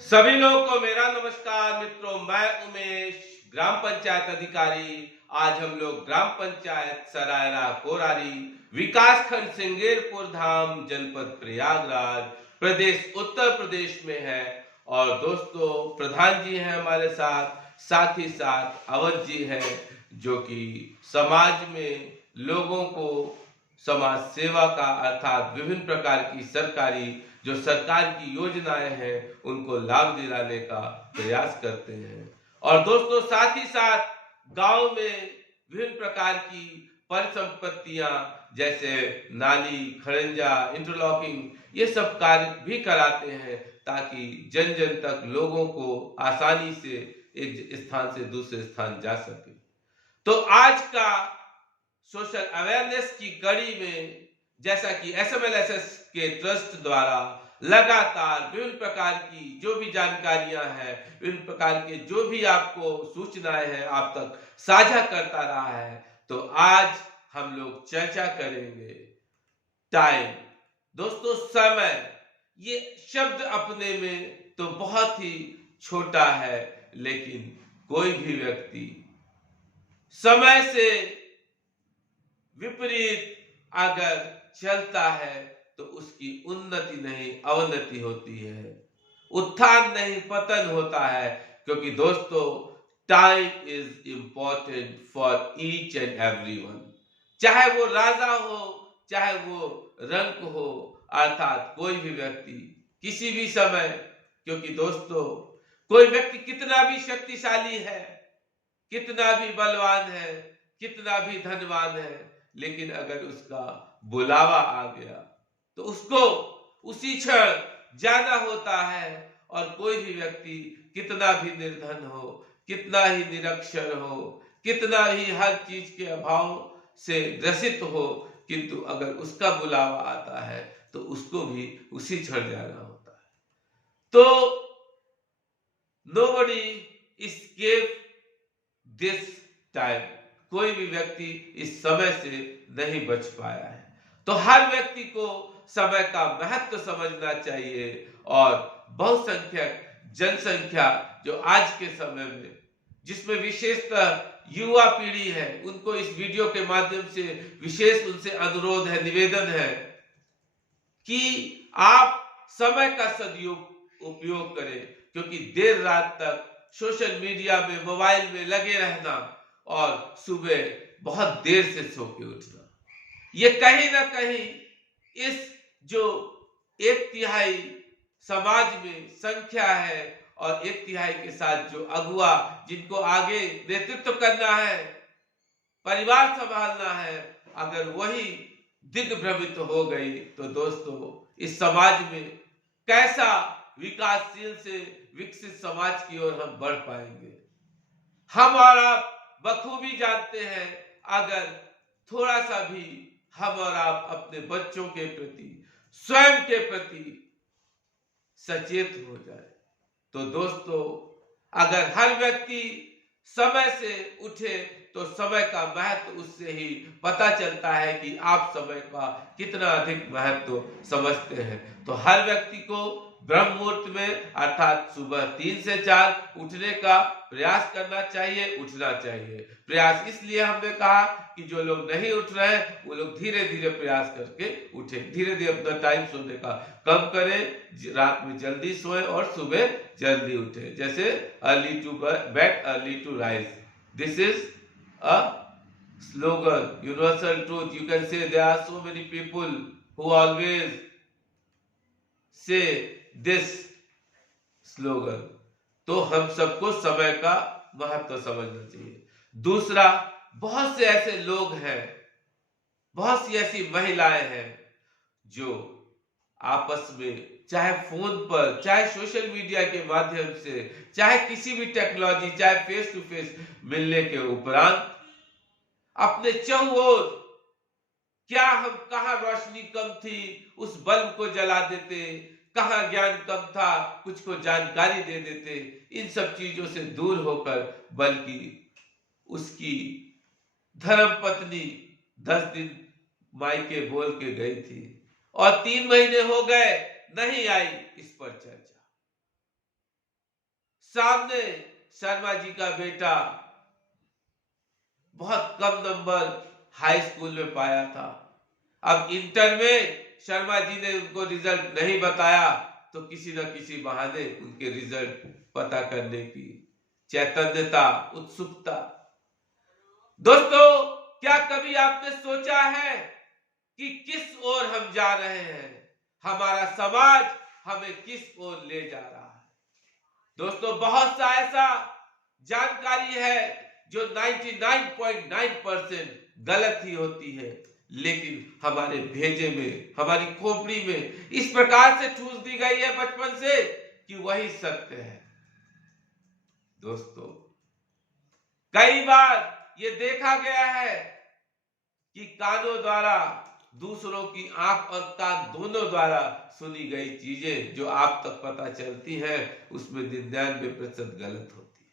सभी लोगों को मेरा नमस्कार। मित्रों, मैं उमेश, ग्राम पंचायत अधिकारी। आज हम लोग ग्राम पंचायत सरायरा कोरारी, विकास खंड सिंगेरपुर धाम, जनपद प्रयागराज, प्रदेश उत्तर प्रदेश में है। और दोस्तों, प्रधान जी हैं हमारे साथ ही साथ अवध जी हैं, जो कि समाज में लोगों को समाज सेवा का अर्थात विभिन्न प्रकार की जो सरकार की योजनाएं हैं उनको लाभ दिलाने का प्रयास करते हैं। और दोस्तों, साथ ही साथ गांव में विभिन्न प्रकार की परिसंपत्तियां जैसे नाली, खड़ंजा, इंटरलॉकिंग, ये सब कार्य भी कराते हैं ताकि जन जन तक लोगों को आसानी से एक स्थान से दूसरे स्थान जा सके। तो आज का सोशल अवेयरनेस की कड़ी में, जैसा कि एसएमएलएसएस के ट्रस्ट द्वारा लगातार विभिन्न प्रकार की जो भी जानकारियां हैं, विभिन्न प्रकार के जो भी आपको सूचनाएं हैं आप तक साझा करता रहा है, तो आज हम लोग चर्चा करेंगे टाइम। दोस्तों, समय ये शब्द अपने में तो बहुत ही छोटा है, लेकिन कोई भी व्यक्ति समय से विपरीत अगर चलता है तो उसकी उन्नति नहीं अवनति होती है, उत्थान नहीं पतन होता है। क्योंकि दोस्तों, time is important for each and everyone, चाहे वो राजा हो, चाहे वो रंक हो, अर्थात कोई भी व्यक्ति किसी भी समय। क्योंकि दोस्तों, कोई व्यक्ति कितना भी शक्तिशाली है, कितना भी बलवान है, कितना भी धनवान है, लेकिन अगर उसका बुलावा आ गया तो उसको उसी क्षण जाना होता है। और कोई भी व्यक्ति कितना भी निर्धन हो, कितना ही निरक्षर हो, कितना ही हर चीज के अभाव से ग्रसित हो, किंतु अगर उसका बुलावा आता है तो उसको भी उसी क्षण जाना होता है। तो nobody escape दिस टाइम, कोई भी व्यक्ति इस समय से नहीं बच पाया है। तो हर व्यक्ति को समय का महत्व समझना चाहिए। और बहुसंख्यक जनसंख्या जो आज के समय में, जिसमें विशेषतः युवा पीढ़ी है, उनको इस वीडियो के माध्यम से विशेष उनसे अनुरोध है, निवेदन है कि आप समय का उपयोग करें। क्योंकि देर रात तक सोशल मीडिया में, मोबाइल में लगे रहना और सुबह बहुत देर से सो के उठना, ये कहीं ना कहीं इस जो 1/3 समाज में संख्या है और 1/3 के साथ जो अगुआ, जिनको आगे नेतृत्व करना है, परिवार संभालना है, अगर वही दिग्भ्रमित हो गई तो दोस्तों, इस समाज में कैसा विकासशील से विकसित समाज की ओर हम बढ़ पाएंगे। हम और आप बखूबी जानते हैं, अगर थोड़ा सा भी हम और आप अपने बच्चों के प्रति, स्वयं के प्रति सचेत हो जाए तो दोस्तों, अगर हर व्यक्ति समय से उठे तो समय का महत्व उससे ही पता चलता है कि आप समय का कितना अधिक महत्व समझते हैं। तो हर व्यक्ति को ब्रह्म मुहूर्त में अर्थात सुबह 3 से 4 उठने का प्रयास करना चाहिए, उठना चाहिए। प्रयास इसलिए हमने कहा कि जो लोग नहीं उठ रहे हैं वो लोग धीरे धीरे प्रयास करके उठे, धीरे धीरे अपना टाइम सोने का कम करें, रात में जल्दी सोए और सुबह जल्दी उठे। जैसे early to bed early to rise, this is a slogan, universal truth. You can say there are so many people who always say this slogan. तो हम सबको समय का महत्व समझना चाहिए। दूसरा, बहुत से ऐसे लोग हैं, बहुत सी ऐसी महिलाएं हैं जो आपस में, चाहे फोन पर, चाहे सोशल मीडिया के माध्यम से, चाहे किसी भी टेक्नोलॉजी, चाहे फेस टू फेस मिलने के उपरांत अपने चहुओर, क्या हम कहां रोशनी कम थी उस बल्ब को जला देते, कहां ज्ञान कम था कुछ को जानकारी दे देते। इन सब चीजों से दूर होकर, बल्कि उसकी धर्म पत्नी 10 दिन मायके बोल के गई थी, और 3 महीने हो गए नहीं आई इस पर चर्चा। सामने शर्मा जी का बेटा बहुत कम नंबर हाई स्कूल में पाया था। अब इंटर में शर्मा जी ने उनको रिजल्ट नहीं बताया तो किसी न किसी बहाने उनके रिजल्ट पता करने की चैतन्यता, उत्सुकता। दोस्तों, क्या कभी आपने सोचा है कि किस ओर हम जा रहे हैं? हमारा समाज हमें किस ओर ले जा रहा है? दोस्तों, बहुत सा ऐसा जानकारी है जो 99.9% गलत ही होती है, लेकिन हमारे भेजे में, हमारी खोपड़ी में इस प्रकार से ठूस दी गई है बचपन से कि वही सत्य है। दोस्तों, कई बार ये देखा गया है कि कानों द्वारा, दूसरों की आंख और कान दोनों द्वारा सुनी गई चीजें जो आप तक पता चलती हैं, उसमें 99% गलत होती है।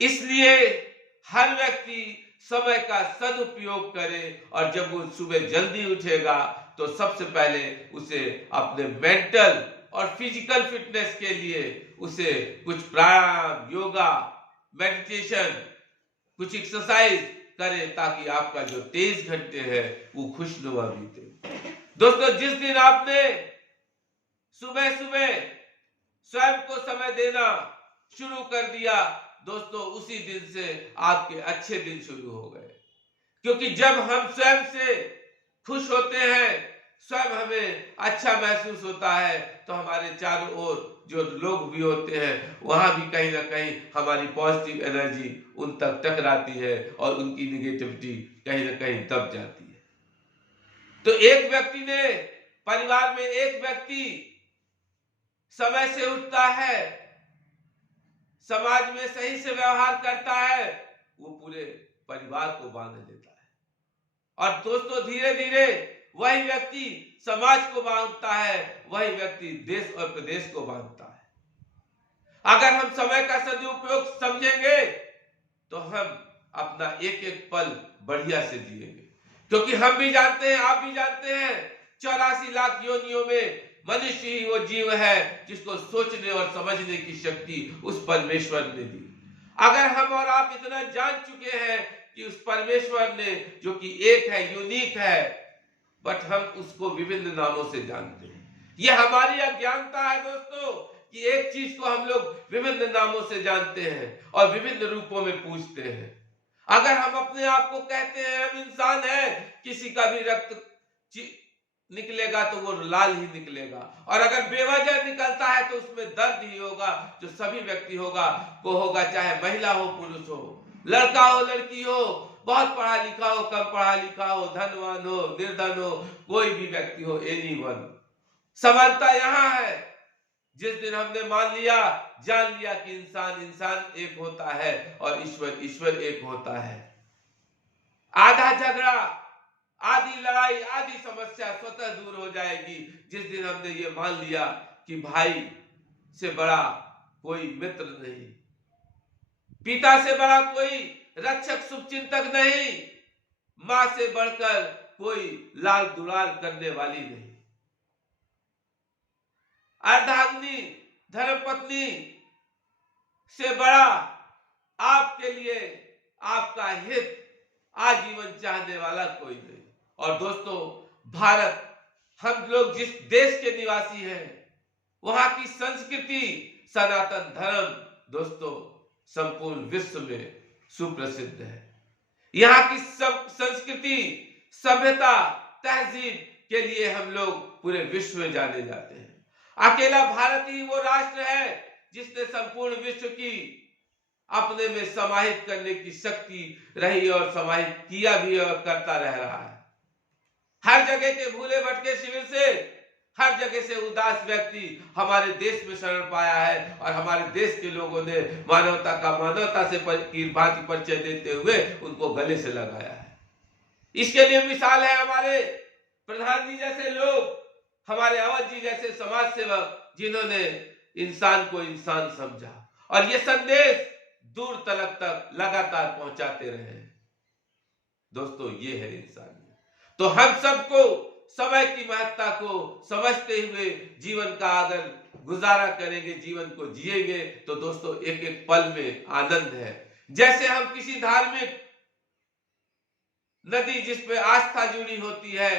इसलिए हर व्यक्ति समय का सदुपयोग करे और जब वो सुबह जल्दी उठेगा तो सबसे पहले उसे अपने मेंटल और फिजिकल फिटनेस के लिए उसे कुछ प्राणायाम, योगा, मेडिटेशन, कुछ एक्सरसाइज करें ताकि आपका जो 23 घंटे है वो खुशनुमा बीते। दोस्तों, जिस दिन आपने सुबह सुबह स्वयं को समय देना शुरू कर दिया, दोस्तों उसी दिन से आपके अच्छे दिन शुरू हो गए। क्योंकि जब हम स्वयं से खुश होते हैं, स्वयं हमें अच्छा महसूस होता है, तो हमारे चारों ओर जो लोग भी होते हैं वहां भी कहीं ना कहीं हमारी पॉजिटिव एनर्जी उन तक टकराती है और उनकी निगेटिविटी कहीं ना कहीं दब जाती है। तो एक व्यक्ति ने, परिवार में एक व्यक्ति समय से उठता है, समाज में सही से व्यवहार करता है, वो पूरे परिवार को बांध लेता है। और दोस्तों, धीरे धीरे वही व्यक्ति समाज को बांधता है, वही व्यक्ति देश और प्रदेश को बांधता है। अगर हम समय का सदुपयोग समझेंगे तो हम अपना एक एक पल बढ़िया से जिएंगे। क्योंकि हम भी जानते हैं, आप भी जानते हैं, 84 लाख योनियों में मनुष्य ही वो जीव है जिसको सोचने और समझने की शक्ति उस परमेश्वर ने दी। अगर हम और आप इतना जान चुके हैं कि उस परमेश्वर ने, जो कि एक है, यूनिक है, बट हम उसको विभिन्न नामों से जानते हैं। यह हमारी अज्ञानता है दोस्तों कि एक चीज को हम लोग विभिन्न नामों से जानते हैं और विभिन्न रूपों में पूछते हैं। अगर हम अपने आप को कहते हैं हम इंसान हैं, किसी का भी रक्त निकलेगा तो वो लाल ही निकलेगा, और अगर बेवजह निकलता है तो उसमें दर्द ही होगा, जो सभी व्यक्ति होगा को होगा, चाहे महिला हो, पुरुष हो, लड़का हो, लड़की हो, बहुत पढ़ा लिखा हो, कम पढ़ा लिखा हो, धनवान हो, निर्धन हो, कोई भी व्यक्ति हो, एनीवन। समानता यहाँ है। जिस दिन हमने मान लिया, जान लिया कि इंसान इंसान एक होता है और ईश्वर ईश्वर एक होता है, आधा झगड़ा, आधी लड़ाई, आधी समस्या स्वतः दूर हो जाएगी। जिस दिन हमने ये मान लिया कि भाई से बड़ा कोई मित्र नहीं, पिता से बड़ा कोई रक्षक शुभचिंतक नहीं, मां से बढ़कर कोई लाल दुलार करने वाली नहीं, अर्धांगिनी धर्मपत्नी से बड़ा आपके लिए आपका हित आजीवन चाहने वाला कोई नहीं। और दोस्तों, भारत, हम लोग जिस देश के निवासी हैं, वहां की संस्कृति, सनातन धर्म दोस्तों संपूर्ण विश्व में सुप्रसिद्ध है। यहाँ की सब संस्कृति, सभ्यता, तहजीब के लिए हम लोग पूरे विश्व में जाने जाते हैं। अकेला भारत ही वो राष्ट्र है जिसने संपूर्ण विश्व की अपने में समाहित करने की शक्ति रही और समाहित किया भी और करता रह रहा है। हर जगह के भूले भटके शिविर से, हर जगह से उदास व्यक्ति हमारे देश में शरण पाया है और हमारे देश के लोगों ने मानवता का मानवता से भांति परिचय देते हुए उनको गले से लगाया है। इसके लिए मिसाल है हमारे प्रधान जी जैसे लोग, हमारे अवध जी जैसे समाज सेवक, जिन्होंने इंसान को इंसान समझा और ये संदेश दूर तक लगातार पहुंचाते रहे। दोस्तों, ये है इंसानियत। तो हम सबको समय की महत्ता को समझते हुए जीवन का अगर गुजारा करेंगे, जीवन को जिएंगे, तो दोस्तों एक एक पल में आनंद है। जैसे हम किसी धार्मिक नदी जिस पे आस्था जुड़ी होती है,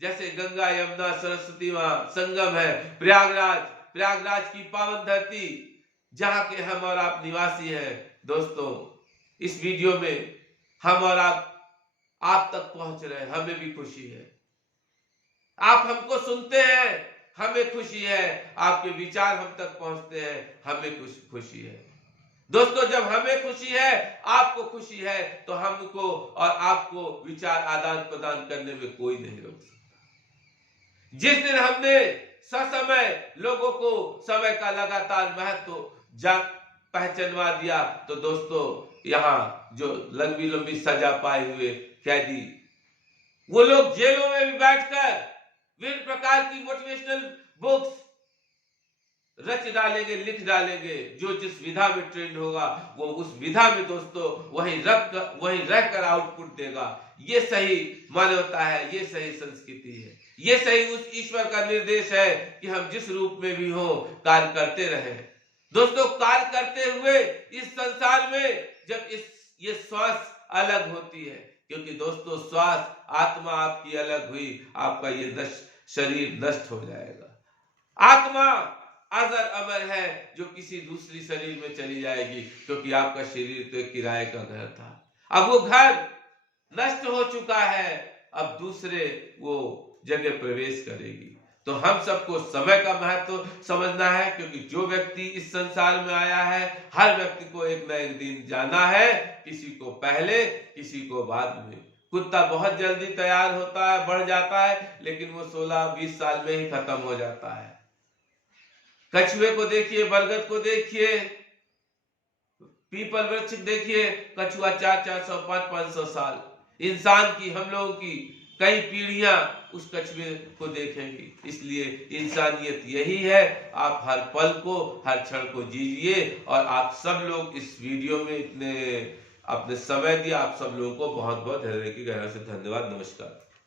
जैसे गंगा यमुना सरस्वती वहां संगम है, प्रयागराज की पावन धरती जहां के हम और आप निवासी हैं। दोस्तों इस वीडियो में हम और आप तक पहुंच रहे हैं, हमें भी खुशी है। आप हमको सुनते हैं, हमें खुशी है। आपके विचार हम तक पहुंचते हैं, हमें खुशी है। दोस्तों जब हमें खुशी है, आपको खुशी है, तो हमको और आपको विचार आदान प्रदान करने में कोई नहीं रोक सकता। जिस दिन हमने ससमय लोगों को समय का लगातार महत्व पहचानवा दिया, तो दोस्तों यहाँ जो लंबी लंबी सजा पाए हुए कैदी, वो लोग जेलों में भी बैठकर विभिन्न प्रकार की मोटिवेशनल बुक्स रच डालेंगे, लिख डालेंगे। जो जिस विधा में ट्रेंड होगा वो उस विधा में दोस्तों वहीं रहकर आउटपुट देगा। ये सही मानवता है, ये सही संस्कृति है, ये सही उस ईश्वर का निर्देश है कि हम जिस रूप में भी हो कार्य करते रहें। दोस्तों कार्य करते हुए इस संसार में जब ये श्वास अलग होती है, क्योंकि दोस्तों श्वास आत्मा आपकी अलग हुई, आपका ये शरीर नष्ट हो जाएगा। आत्मा अजर अमर है जो किसी दूसरी शरीर में चली जाएगी, क्योंकि आपका शरीर तो एक किराए का घर था, अब वो घर नष्ट हो चुका है, अब दूसरे वो जगह प्रवेश करेगी। तो हम सबको समय का महत्व समझना है, क्योंकि जो व्यक्ति इस संसार में आया है, हर व्यक्ति को एक न एक दिन जाना है, किसी को पहले किसी को बाद में। कुत्ता बहुत जल्दी तैयार होता है, बढ़ जाता है, लेकिन वो 16-20 साल में ही खत्म हो जाता है। कछुए को देखिए, बरगद को देखिए, पीपल वृक्ष देखिए, कछुआ 400-400, 500-500 साल। इंसान की, हम लोगों की कई पीढ़ियां उस कछुए को देखेंगी। इसलिए इंसानियत यही है, आप हर पल को, हर क्षण को जीजिए। और आप सब लोग इस वीडियो में इतने अपने समय दिया, आप सब लोगों को बहुत बहुत हृदय की गहराई से धन्यवाद। नमस्कार।